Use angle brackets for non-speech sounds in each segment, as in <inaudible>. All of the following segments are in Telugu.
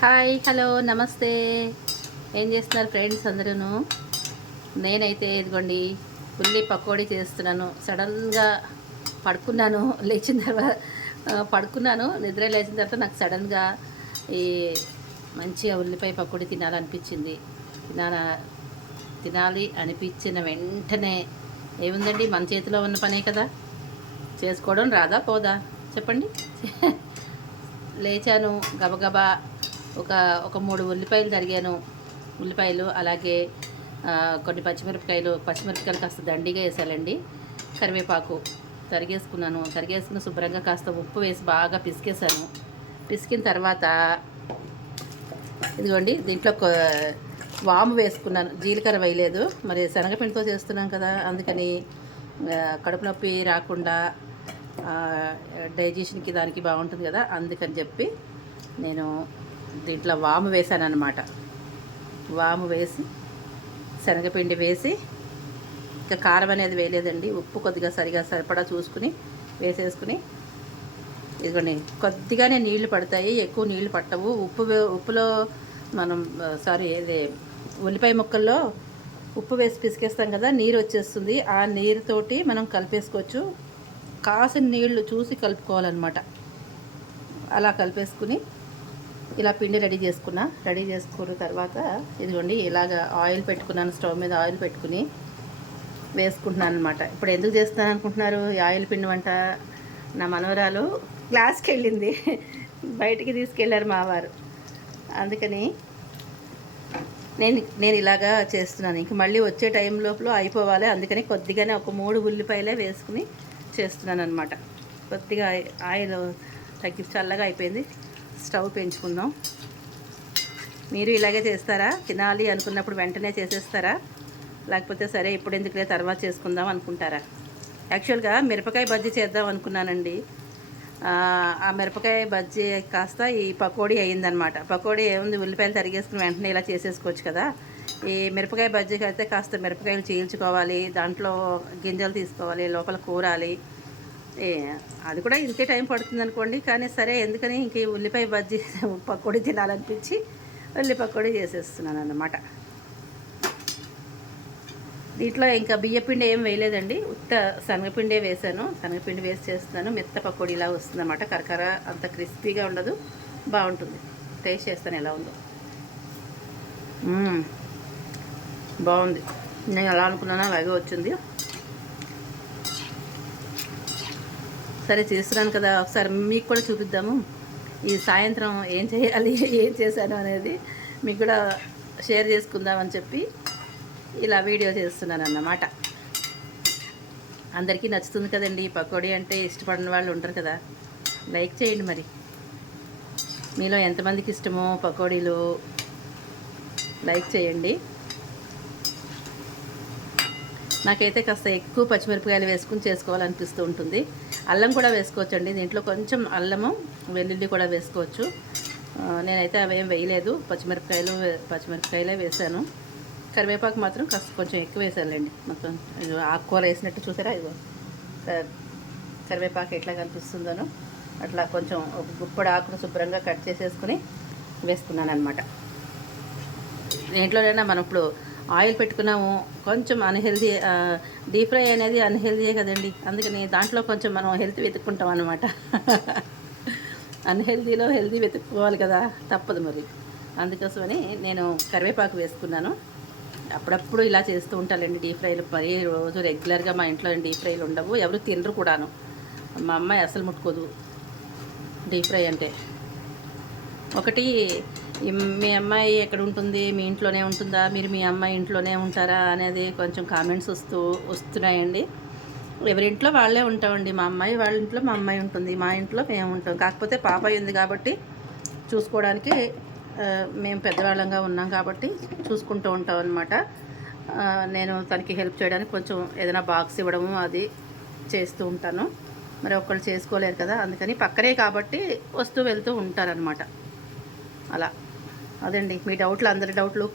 హాయ్ హలో నమస్తే. ఏం చేస్తున్నారు ఫ్రెండ్స్ అందరూను? నేనైతే ఇదిగోండి ఉల్లి పకోడీ చేస్తున్నాను. సడన్గా పడుకున్నాను లేచిన తర్వాత పడుకున్నాను. నిద్ర లేచిన తర్వాత నాకు సడన్గా ఈ మంచిగా ఉల్లిపాయ పకోడీ తినాలనిపించింది. తినాల తినాలి అనిపించిన వెంటనే ఏముందండి మన చేతిలో ఉన్న పనే కదా. చేసుకోవడం రాదా పోదా? చెప్పండి. <laughs> లేచాను గబగబా ఒక ఒక మూడు ఉల్లిపాయలు తరిగాను. ఉల్లిపాయలు అలాగే కొన్ని పచ్చిమిరపకాయలు పచ్చిమిరపకాయలు కాస్త దండిగా వేసాలండి. కరివేపాకు తరిగేసుకున్నాను. తరిగేసుకుని శుభ్రంగా కాస్త ఉప్పు వేసి బాగా పిసికేసాను పిసికిన తర్వాత ఇదిగోండి దీంట్లో వాము వేసుకున్నాను. జీలకర్ర వేయలేదు. మరి శనగపిండితో చేస్తున్నాం కదా అందుకని కడుపు నొప్పి రాకుండా డైజెషన్కి దానికి బాగుంటుంది కదా అందుకని చెప్పి నేను దీంట్లో వాము వేసాను అనమాట వాము వేసి శనగపిండి వేసి ఇంకా కారం అనేది వేయలేదండి. ఉప్పు కొద్దిగా సరిగా సరిపడా చూసుకుని వేసేసుకుని ఇదిగోండి కొద్దిగానే నీళ్ళు పడతాయి. ఎక్కువ నీళ్ళు పట్టవు. ఉప్పు వే- ఉప్పులో మనం సారీ ఇది ఉల్లిపాయ ముక్కల్లో ఉప్పు వేసి పిసికేస్తాం కదా నీరు వచ్చేస్తుంది. ఆ నీరుతోటి మనం కలిపేసుకోవచ్చు. కాసిన నీళ్ళు చూసి కలుపుకోవాలన్నమాట. అలా కలిపేసుకుని ఇలా పిండి రెడీ చేసుకున్నా. రెడీ చేసుకున్న తర్వాత ఇదిగోండి ఇలాగ ఆయిల్ పెట్టుకున్నాను స్టవ్ మీద ఆయిల్ పెట్టుకుని వేసుకుంటున్నాను అనమాట ఇప్పుడు ఎందుకు చేస్తున్నాను అనుకుంటున్నారు? ఈ ఆయిల్ పిండి వంట నా మనవరాలు క్లాస్కి వెళ్ళింది. బయటికి తీసుకెళ్ళారు మావారు అందుకని నేను నేను ఇలాగా చేస్తున్నాను. ఇంక మళ్ళీ వచ్చే టైం లోపల అయిపోవాలి. అందుకని కొద్దిగానే ఒక మూడు ఉల్లిపాయలే వేసుకుని చేస్తున్నాను అనమాట కొద్దిగా ఆయిల్ తగ్గి చల్లగా అయిపోయింది. స్టవ్ పెంచుకుందాం. మీరు ఇలాగే చేస్తారా? తినాలి అనుకున్నప్పుడు వెంటనే చేసేస్తారా? లేకపోతే సరే ఇప్పుడు ఎందుకులే తర్వాత చేసుకుందాం అనుకుంటారా? యాక్చువల్గా మిరపకాయ బజ్జీ చేద్దాం అనుకున్నానండి. ఆ, మిరపకాయ బజ్జీ కాస్త ఈ పకోడీ అయ్యిందనమాట. పకోడీ ఏముంది? ఉల్లిపాయలు తరిగేసుకుని వెంటనే ఇలా చేసేసుకోవచ్చు కదా. ఈ మిరపకాయ బజ్జీకి అయితే కాస్త మిరపకాయలు చీల్చుకోవాలి దాంట్లో గింజలు తీసుకోవాలి లోపల కూరాలి. అది కూడా ఇంతే టైం పడుతుంది అనుకోండి కానీ సరే ఎందుకని ఇంక ఉల్లిపాయ బజ్జీ <laughs> పకోడీ తినాలనిపించి ఉల్లి పకోడీ చేసేస్తున్నాను అన్నమాట దీంట్లో ఇంకా బియ్యపిండి ఏం వేయలేదండి. ఉత్త శనగపిండే వేసాను శనగపిండి వేసి చేస్తున్నాను. మెత్త పకోడీ ఇలా వస్తుందన్నమాట. కరకర అంత క్రిస్పీగా ఉండదు. బాగుంటుంది. టేస్ట్ చేస్తాను ఎలా ఉందో. బాగుంది. నేను ఎలా అనుకున్నానో అలాగే వచ్చింది. సరే చేస్తున్నాను కదా ఒకసారి మీకు కూడా చూపిద్దాము. ఈ సాయంత్రం ఏం చేయాలి ఏం చేశాను అనేది మీకు కూడా షేర్ చేసుకుందామని చెప్పి ఇలా వీడియో చేస్తున్నాను అన్నమాట. అందరికీ నచ్చుతుంది కదండి పకోడీ అంటే ఇష్టపడిన వాళ్ళు ఉంటారు కదా. లైక్ చేయండి మరి. మీలో ఎంతమందికి ఇష్టమో పకోడీలు లైక్ చేయండి. నాకైతే కాస్త ఎక్కువ పచ్చిమిరపకాయలు వేసుకుని చేసుకోవాలనిపిస్తూ ఉంటుంది. అల్లం కూడా వేసుకోవచ్చండి. దీంట్లో కొంచెం అల్లము వెల్లుల్లి కూడా వేసుకోవచ్చు. నేనైతే అవేం వేయలేదు. పచ్చిమిరపకాయలు పచ్చిమిరపకాయలే వేసాను. కరివేపాకు మాత్రం కాస్త కొంచెం ఎక్కువ వేసానులేండి. మొత్తం ఆకుకూర వేసినట్టు చూసారా? ఇదిగో. కరివేపాకు ఎట్లా కనిపిస్తుందనో అట్లా కొంచెం ఒక గుప్పడి ఆకును శుభ్రంగా కట్ చేసేసుకుని వేసుకున్నాను అనమాట దేంట్లోనైనా మనం ఇప్పుడు ఆయిల్ పెట్టుకున్నాము. కొంచెం అన్హెల్దీ డీప్ ఫ్రై అనేది అన్హెల్దీయే కదండి. అందుకని దాంట్లో కొంచెం మనం హెల్తీ వెతుక్కుంటాం అనమాట అన్హెల్దీలో హెల్దీ వెతుక్కోవాలి కదా తప్పదు మరి. అందుకోసమని నేను కరివేపాకు వేసుకున్నాను. అప్పుడప్పుడు ఇలా చేస్తూ ఉంటానండి డీప్ ఫ్రైలు మరీ రోజు రెగ్యులర్గా మా ఇంట్లో డీప్ ఫ్రైలు ఉండవు. ఎవరు తినరు కూడాను. మా అమ్మాయి అసలు ముట్టుకోదు. డీప్ ఫ్రై అంటే. ఒకటి మీ అమ్మాయి ఎక్కడ ఉంటుంది? మీ ఇంట్లోనే ఉంటుందా? మీరు మీ అమ్మాయి ఇంట్లోనే ఉంటారా? అనేది కొంచెం కామెంట్స్ వస్తూ వస్తున్నాయండి. ఎవరింట్లో వాళ్ళే ఉంటామండి. మా అమ్మాయి వాళ్ళ ఇంట్లో మా అమ్మాయి ఉంటుంది. మా ఇంట్లో మేము ఉంటాం. కాకపోతే పాప ఉంది కాబట్టి చూసుకోవడానికి మేము పెద్దవాళ్ళంగా ఉన్నాం కాబట్టి చూసుకుంటూ ఉంటాం అనమాట నేను తనకి హెల్ప్ చేయడానికి కొంచెం ఏదైనా బాక్స్ ఇవ్వడము అది చేస్తూ ఉంటాను. మరి ఒక్కళ్ళు చేసుకోలేరు కదా అందుకని పక్కనే కాబట్టి వస్తూ వెళ్తూ ఉంటారనమాట అలా. అదండి మీ డౌట్లు అందరి డౌట్లు.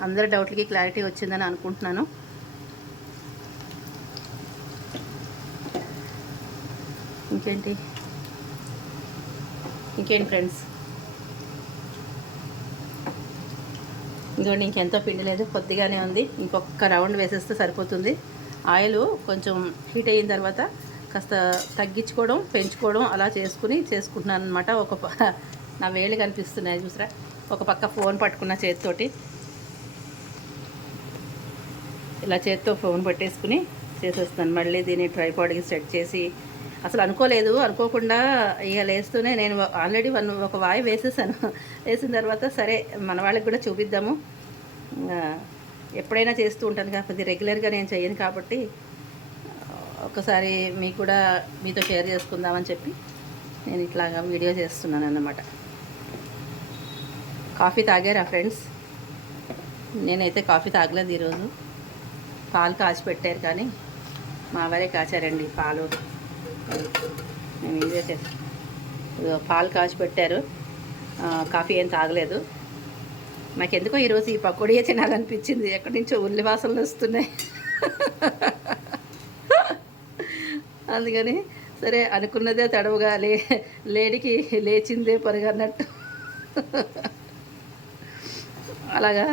అందరి డౌట్లకి క్లారిటీ వచ్చిందని అనుకుంటున్నాను. ఇంకేంటి? ఇంకేంటి ఫ్రెండ్స్? ఇంకోటి ఇంకెంతో పిండి లేదు కొద్దిగానే ఉంది. ఇంకొక రౌండ్ వేసేస్తే సరిపోతుంది. ఆయిల్ కొంచెం హీట్ అయిన తర్వాత కాస్త తగ్గించుకోవడం పెంచుకోవడం అలా చేసుకుని చేసుకుంటున్నాను అనమాట ఒక ప- నా వేలు కనిపిస్తున్నాయి చూసారా? ఒక పక్క ఫోన్ పట్టుకున్న చేతితోటి. ఇలా చేతితో ఫోన్ పెట్టేసుకుని చేసేస్తాను. మళ్ళీ దీన్ని ట్రైపాడ్కి సెట్ చేసి అసలు అనుకోలేదు. అనుకోకుండా ఇక లేస్తూనే నేను ఆల్రెడీ వన్ ఒక వాయి వేసేసాను. <laughs> వేసిన తర్వాత సరే మన వాళ్ళకి కూడా చూపిద్దాము. ఎప్పుడైనా చేస్తూ ఉంటాను కాకపోతే రెగ్యులర్గా నేను చేయను కాబట్టి ఒకసారి మీకు కూడా మీతో షేర్ చేసుకుందామని చెప్పి నేను ఇట్లాగా వీడియో చేస్తున్నాను అన్నమాట కాఫీ తాగారా ఫ్రెండ్స్? నేనైతే కాఫీ తాగలేదు ఈరోజు. పాలు కాచి పెట్టారు కానీ మా వారే కాచారండి పాలు. ఇదే పాలు కాచి పెట్టారు. కాఫీ ఏం తాగలేదు. మాకెందుకో ఈరోజు ఈ పకోడీయే తినాలనిపించింది. ఎక్కడి నుంచో ఉల్లి వాసనలు వస్తున్నాయి. అందుకని సరే అనుకున్నదే తడవుగా లే లేడికి లేచిందే పరుగన్నట్టు. అలాగా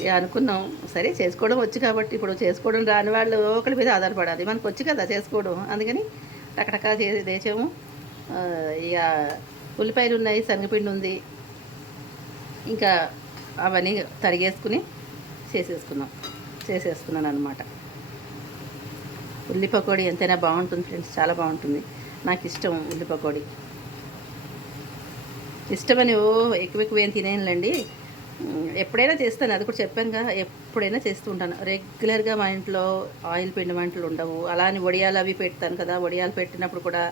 ఇక అనుకున్నాం. సరే చేసుకోవడం వచ్చు కాబట్టి ఇప్పుడు చేసుకోవడం రాని వాళ్ళు ఒకరి మీద ఆధారపడాలి. మనకు వచ్చు కదా చేసుకోవడం. అందుకని రకరకాల చేసి లేచాము ఇక ఉల్లిపాయలు ఉన్నాయి శనగపిండి ఉంది. ఇంకా అవన్నీ తరిగేసుకుని చేసేసుకున్నాం. చేసేసుకున్నాను అనమాట ఉల్లి పకోడీ ఎంతైనా బాగుంటుంది ఫ్రెండ్స్. చాలా బాగుంటుంది. నాకు ఇష్టం ఉల్లి పకోడీ. ఇష్టమని ఓ ఎక్కువ ఎక్కువ ఏం తినేయండి ఎప్పుడైనా చేస్తాను అది కూడా చెప్పానుగా ఎప్పుడైనా చేస్తూ ఉంటాను. రెగ్యులర్గా మా ఇంట్లో ఆయిల్ పిండి వంటలు ఉండవు. అలా అని వడియాలు అవి పెడతాను కదా వడియాలు పెట్టినప్పుడు కూడా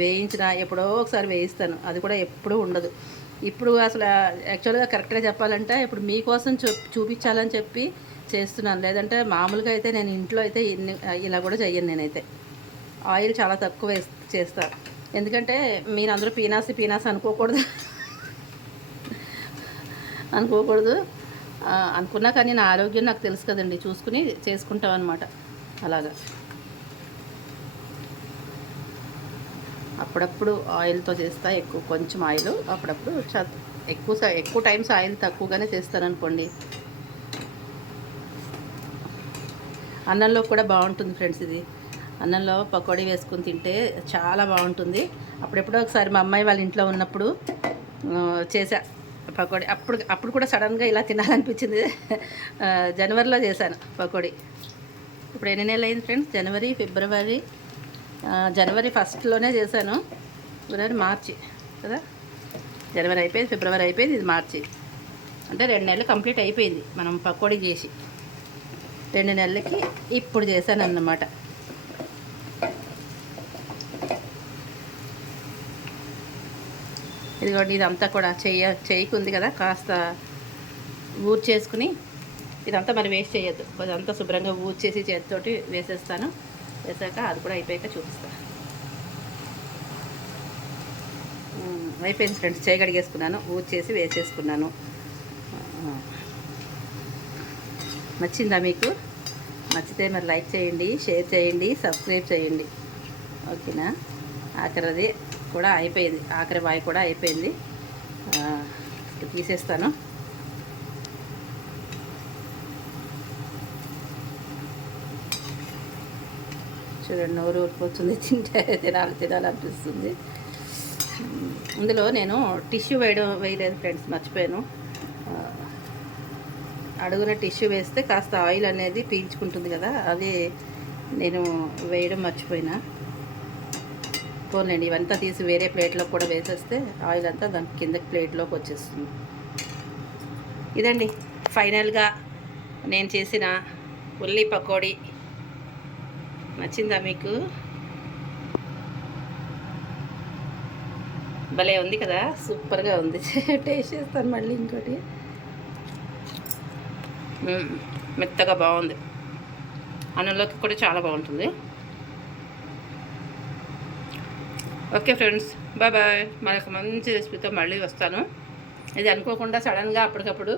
వేయించిన ఎప్పుడో ఒకసారి వేయిస్తాను. అది కూడా ఎప్పుడూ ఉండదు. ఇప్పుడు అసలు యాక్చువల్గా కరెక్ట్గా చెప్పాలంటే ఇప్పుడు మీకోసం చూ చూపించాలని చెప్పి చేస్తున్నాను. లేదంటే మామూలుగా అయితే నేను ఇంట్లో అయితే ఇన్ని ఇలా కూడా చెయ్యను నేనైతే. ఆయిల్ చాలా తక్కువ వేస్ చేస్తాను ఎందుకంటే మీరు అందరూ పీనాసి పీనాసి అనుకోకూడదు. అనుకోకూడదు. అనుకున్నా కానీ నా ఆరోగ్యం నాకు తెలుసు కదండి. చూసుకుని చేసుకుంటాం అనమాట అలాగా. అప్పుడప్పుడు ఆయిల్తో చేస్తా. ఎక్కువ కొంచెం ఆయిల్ అప్పుడప్పుడు చ ఎక్కువ ఎక్కువ టైమ్స్ ఆయిల్ తక్కువగానే చేస్తాను అనుకోండి అన్నంలో కూడా బాగుంటుంది ఫ్రెండ్స్ ఇది. అన్నంలో పకోడీ వేసుకుని తింటే చాలా బాగుంటుంది. అప్పుడెప్పుడో ఒకసారి మా అమ్మాయి వాళ్ళ ఇంట్లో ఉన్నప్పుడు చేసా. పకోడీ. అప్పుడు అప్పుడు కూడా సడన్గా ఇలా తినాలనిపించింది. జనవరిలో చేశాను పకోడీ. ఇప్పుడు ఎన్ని నెలలు అయింది ఫ్రెండ్స్? జనవరి ఫిబ్రవరి జనవరి ఫస్ట్లోనే చేశాను. ఫిబ్రవరి మార్చి కదా? జనవరి అయిపోయింది ఫిబ్రవరి అయిపోయింది ఇది మార్చి. అంటే రెండు నెలలు కంప్లీట్ అయిపోయింది మనం పకోడీ చేసి. రెండు నెలలకి ఇప్పుడు చేశాను అన్నమాట ఇదిగోండి ఇదంతా కూడా చెయ్య చెయ్యికి ఉంది కదా కాస్త ఊరు చేసుకుని ఇదంతా మరి వేస్ట్ చేయొద్దు. అదంతా శుభ్రంగా ఊరు చేసి చేతితోటి వేసేస్తాను. వేసాక అది కూడా అయిపోయాక చూపిస్తాను. అయిపోయింది ఫ్రెండ్స్ చేయి కడిగేసుకున్నాను ఊరు చేసి వేసేసుకున్నాను. నచ్చిందా మీకు? నచ్చితే మరి లైక్ చేయండి షేర్ చేయండి సబ్స్క్రైబ్ చేయండి. ఓకేనా? ఆఖరిది. కూడా అయిపోయింది. ఆఖరి వాయి కూడా అయిపోయింది. తీసేస్తాను. చూడండి నోరు ఊరిపోతుంది. తింటే తినాలి తినాలనిపిస్తుంది. ఇందులో నేను టిష్యూ వేయడం వేయలేదు ఫ్రెండ్స్ మర్చిపోయాను. అడుగున టిష్యూ వేస్తే కాస్త ఆయిల్ అనేది పీల్చుకుంటుంది కదా అది నేను వేయడం మర్చిపోయినా. పోలేండి ఇవంతా తీసి వేరే ప్లేట్లో కూడా వేసేస్తే ఆయిల్ అంతా దాని కింద ప్లేట్లోకి వచ్చేస్తుంది. ఇదండి. ఫైనల్గా నేను చేసిన ఉల్లి పకోడీ. నచ్చిందా మీకు? భలే ఉంది కదా. సూపర్గా ఉంది. <laughs> టేస్ట్ చేస్తాను మళ్ళీ ఇంకోటి. మెత్తగా బాగుంది. అన్నంలోకి కూడా చాలా బాగుంటుంది. Okay friends bye bye. మరొక మంచి రెసిపీతో మళ్ళీ వస్తాను. ఇది అనుకోకుండా సడన్గా అప్పటికప్పుడు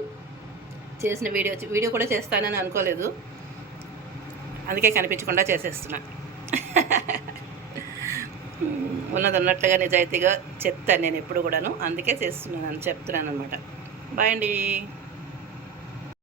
చేసిన వీడియో వీడియో కూడా చేస్తానని అనుకోలేదు. అందుకే కనిపించకుండా చేసేస్తున్నా. <laughs> ఉన్నది ఉన్నట్లుగా నిజాయితీగా చెప్తాను నేను ఎప్పుడు కూడాను. అందుకే చేస్తున్నాను చెప్తున్నాను అనమాట బాయ్ అండి.